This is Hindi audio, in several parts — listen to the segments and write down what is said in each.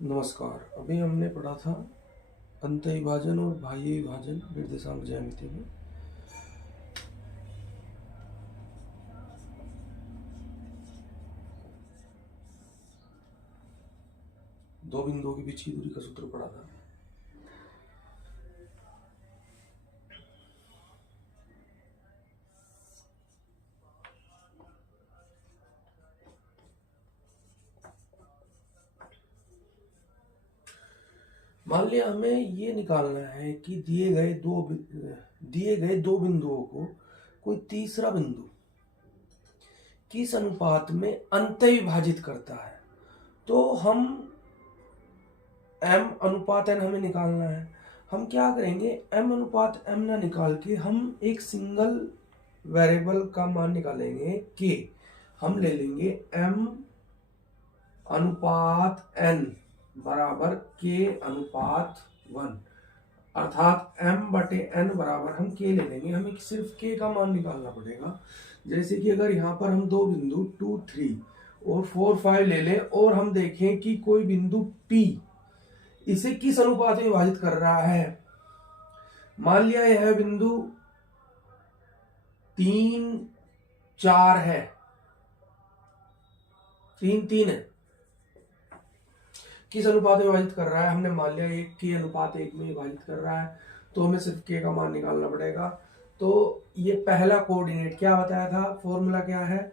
नमस्कार। अभी हमने पढ़ा था अंतःविभाजन और बाह्य विभाजन निर्देशांक ज्यामिति में। दो बिंदुओं के बीच की दूरी का सूत्र पढ़ा था। मान लिया हमें ये निकालना है कि दिए गए दो बिंदुओं को कोई तीसरा बिंदु किस अनुपात में अंतःविभाजित करता है। तो हम m अनुपात n हमें निकालना है। हम क्या करेंगे, m अनुपात m ना निकाल के हम एक सिंगल वेरिएबल का मान निकालेंगे k। हम ले लेंगे m अनुपात n बराबर k अनुपात 1, अर्थात m/n बराबर हम k ले लेंगे। हमें सिर्फ k का मान निकालना पड़ेगा। जैसे कि अगर यहाँ पर हम दो बिंदु 2, 3 और 4, 5 ले लें और हम देखें कि कोई बिंदु P इसे किस अनुपात में विभाजित कर रहा है। मान लिया यह बिंदु 3, 4 है, 3, 3 है, किस अनुपात में विभाजित कर रहा है। हमने मान लिया एक k अनुपात 1 में विभाजित कर रहा है, तो हमें सिर्फ k का मान निकालना पड़ेगा। तो ये पहला कोऑर्डिनेट क्या बताया था, फॉर्मूला क्या है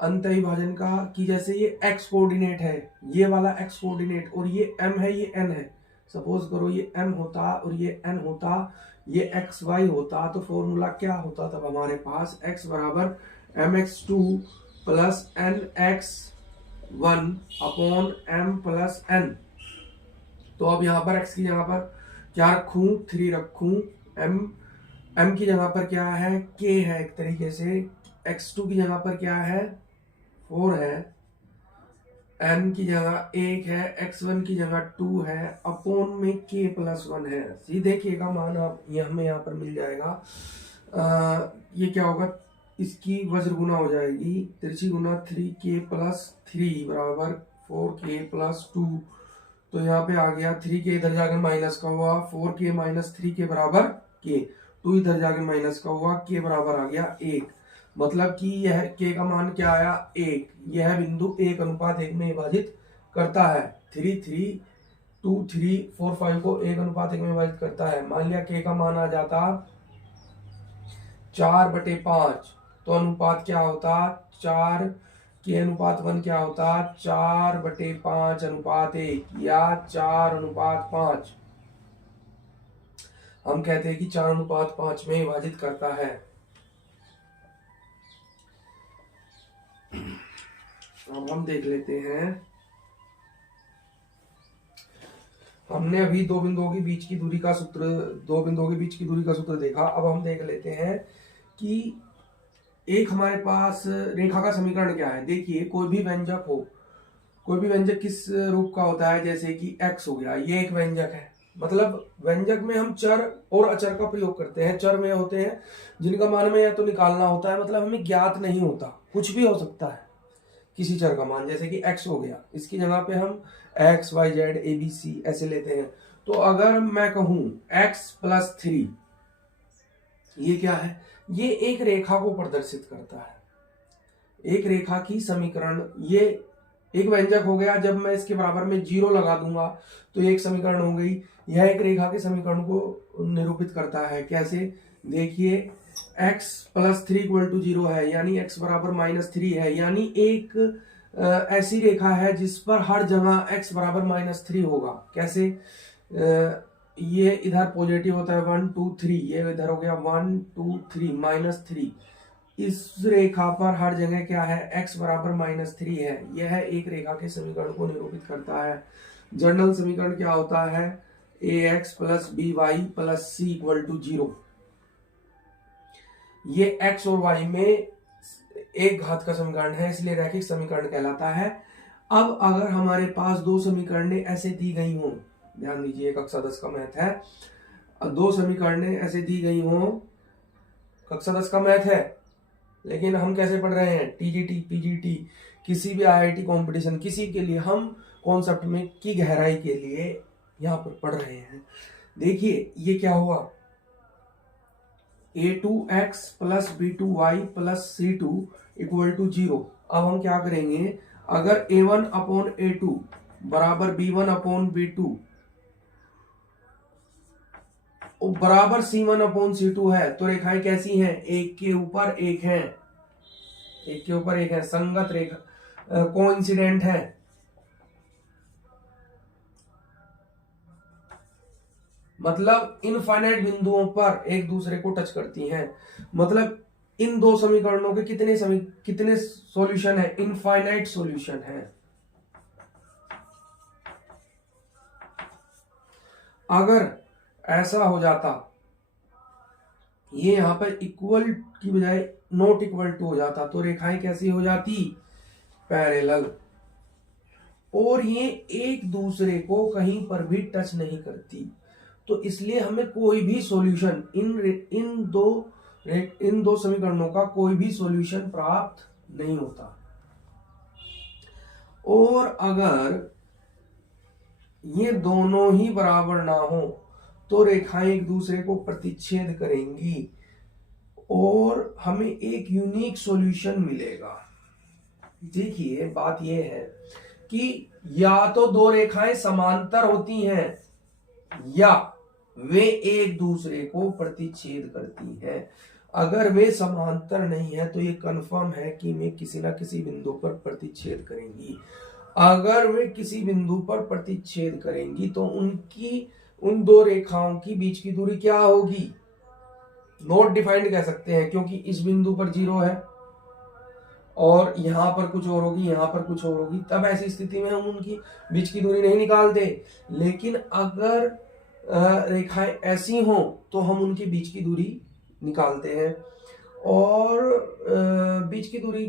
अंतःविभाजन का, कि जैसे ये x कोऑर्डिनेट है, ये वाला x कोऑर्डिनेट, और ये m है, ये n है। सपोज करो ये m होता और ये n होता, ये x y होता, तो फॉर्मूला क्या होता तब हमारे पास, x बराबर mx2 plus nx1 upon m plus n। तो अब यहाँ पर x की जगह पर क्या रखूं, 3 रखूं, m की जगह पर क्या है, k है एक तरीके से, x2 की जगह पर क्या है, 4 है, n की जगह 1 है, x1 की जगह 2 है, अपॉन में k प्लस 1 है। सीधे k का मान आप ये हमें यहाँ पर मिल जाएगा। ये क्या होगा, इसकी वज्र गुना हो जाएगी, तिरछी गुना 3k प्लस 3 बराबर 4k प्लस 2। तो यहाँ पे आ गया 3k इधर जाकर माइनस का हुआ, 4k माइनस 3k बराबर k, 2 इधर जाकर माइनस का हुआ, k बराबर आ गया 1। मतलब कि यह k का मान क्या आया, 1। यह बिंदु 1 अनुपात 1 में विभाजित करता है। 3, 3, 2, 3, 4, 5 को 1 अनुपात 1 में विभाजित करता है। मान लिया k का मान आ जाता 4/5, तो अनुपात क्या होता, 4 के अनुपात 1 क्या होता, 4/5 अनुपात 1 या 4:5। हम कहते हैं कि 4:5 में विभाजित करता है। अब हम देख लेते हैं, हमने अभी दो बिंदुओं के बीच की दूरी का सूत्र देखा। अब हम देख लेते हैं कि एक हमारे पास रेखा का समीकरण क्या है। देखिए कोई भी व्यंजक किस रूप का होता है, जैसे कि x हो गया, ये एक व्यंजक है। मतलब व्यंजक में हम चर और अचर का प्रयोग करते हैं। चर में होते हैं जिनका मान हमें या तो निकालना होता है, मतलब हमें ज्ञात नहीं होता, कुछ भी हो सकता है किसी चर का मान, जैसे कि x हो गया, इसकी जगह पे हम x, y, z, a, b, c ऐसे लेते हैं। तो अगर मैं कहूं x प्लस 3, ये क्या है, ये एक रेखा को प्रदर्शित करता है, एक रेखा की समीकरण। ये एक व्यंजक हो गया, जब मैं इसके बराबर में 0 लगा दूंगा तो एक समीकरण हो गई। यह एक रेखा के समीकरण को निरूपित करता है। कैसे, देखिए x प्लस 3 इक्वल टू 0 है, यानी x बराबर -3 है, यानी एक ऐसी रेखा है जिस पर हर जगह x बराबर -3 होगा। कैसे, ये इधर पॉजिटिव होता है 1, 2, 3, ये इधर हो गया 1, 2, 3, -3। इस रेखा पर हर जगह क्या है, x बराबर -3 है। यह एक रेखा के समीकरण को निरूपित करता है। जनरल समीकरण क्या होता है, ax plus by plus c equal to 0। ये x और y में एक घात का समीकरण है, इसलिए रैखिक समीकरण कहलाता है। अब अगर हमारे पास दो समीकरणें ऐसे दी गई हों, ध्यान दीजिए कक्षा 10 का मैथ है, दो समीकरणें ऐसे दी गई हों, कक्षा 10 का मैथ है, लेकिन हम कैसे पढ़ रहे हैं, टीजीटी, पीजीटी, किसी भी आईआईटी कंपटीशन, किसी के लिए हम कॉन्सेप्ट में की गहराई के लिए यहाँ पर पढ़ रहे हैं। देखिए ये क्या हुआ, a2x plus b2y plus c2 equal to 0। अब हम क्या करेंगे, अगर a1 अपॉन a2 बराबर b1 अपॉन b2 बराबर c1 अपॉन c2 है तो रेखाएं कैसी हैं, एक के ऊपर एक हैं, एक के ऊपर एक है, संगत रेखा, कोइंसिडेंट है। मतलब इनफाइनाइट बिंदुओं पर एक दूसरे को टच करती हैं। मतलब इन दो समीकरणों के कितने सॉल्यूशन है, इनफाइनाइट सॉल्यूशन है। अगर ऐसा हो जाता, ये यहां पर इक्वल की बजाय नॉट इक्वल टू हो जाता तो रेखाएं कैसी हो जाती, पैरेलल, और ये एक दूसरे को कहीं पर भी टच नहीं करती। तो इसलिए हमें कोई भी सॉल्यूशन इन दो समीकरणों का कोई भी सॉल्यूशन प्राप्त नहीं होता। और अगर ये दोनों ही बराबर ना हो तो रेखाएं एक दूसरे को प्रतिच्छेद करेंगी और हमें एक यूनिक सॉल्यूशन मिलेगा। देखिए बात यह है कि या तो दो रेखाएं समांतर होती हैं या वे एक दूसरे को प्रतिच्छेद करती हैं। अगर वे समांतर नहीं है तो ये कंफर्म है कि वे किसी ना किसी बिंदु पर प्रतिच्छेद करेंगी। अगर वे किसी बिंदु पर प्रतिच्छेद करेंगी तो उन दो रेखाओं की बीच की दूरी क्या होगी, नॉट डिफाइंड कह सकते हैं, क्योंकि इस बिंदु पर 0 है और यहां पर कुछ और होगी, यहां पर कुछ और होगी। तब ऐसी स्थिति में हम उनकी बीच की दूरी नहीं निकालते। लेकिन अगर रेखाएं ऐसी हों तो हम उनकी बीच की दूरी निकालते हैं, और बीच की दूरी